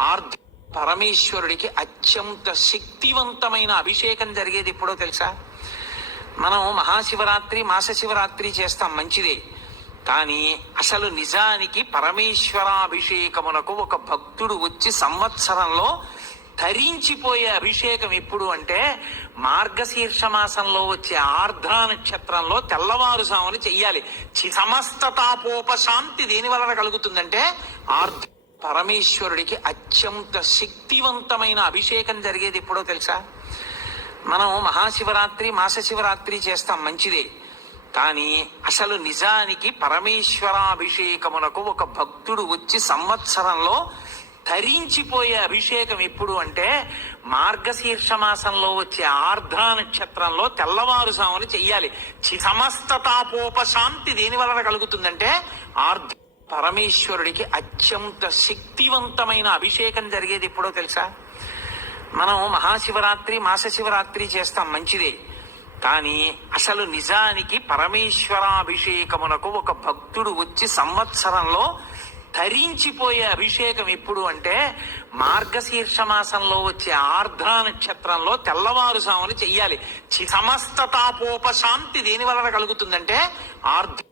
ఆర్ధ పరమేశ్వరుడికి అత్యంత శక్తివంతమైన అభిషేకం జరిగేది ఎప్పుడో తెలుసా? మనం మహాశివరాత్రి మాస శివరాత్రి చేస్తాం మంచిదే. కానీ అసలు నిజానికి పరమేశ్వరాభిషేకమునకు ఒక భక్తుడు వచ్చి సంవత్సరంలో ధరించిపోయే అభిషేకం ఎప్పుడు అంటే మార్గశీర్ష మాసంలో వచ్చే ఆర్ధ్ర నక్షత్రంలో తెల్లవారుజామున చెయ్యాలి. సమస్త తాపోపశాంతి దేని వలన కలుగుతుందంటే ఆర్ధ్ర పరమేశ్వరుడికి అత్యంత శక్తివంతమైన అభిషేకం జరిగేది ఎప్పుడో తెలుసా? మనం మహాశివరాత్రి మాస శివరాత్రి చేస్తాం మంచిదే. కానీ అసలు నిజానికి పరమేశ్వరాభిషేకమునకు ఒక భక్తుడు వచ్చి సంవత్సరంలో ధరించిపోయే అభిషేకం ఎప్పుడు అంటే మార్గశీర్ష మాసంలో వచ్చే ఆర్ద్ర నక్షత్రంలో తెల్లవారుజామున చెయ్యాలి. సమస్త తాపోపశాంతి దేని వలన కలుగుతుందంటే ఆర్ద్ర పరమేశ్వరుడికి అత్యంత శక్తివంతమైన అభిషేకం జరిగేది ఎప్పుడో తెలుసా? మనం మహాశివరాత్రి మాస శివరాత్రి చేస్తాం మంచిదే. కానీ అసలు నిజానికి పరమేశ్వరాభిషేకమునకు ఒక భక్తుడు వచ్చి సంవత్సరంలో ధరించిపోయే అభిషేకం ఎప్పుడు అంటే మార్గశీర్ష మాసంలో వచ్చే ఆర్ద్ర నక్షత్రంలో తెల్లవారుజామున చెయ్యాలి. చి- సమస్త తాపోపశాంతి దేని వలన కలుగుతుందంటే ఆర్ద్ర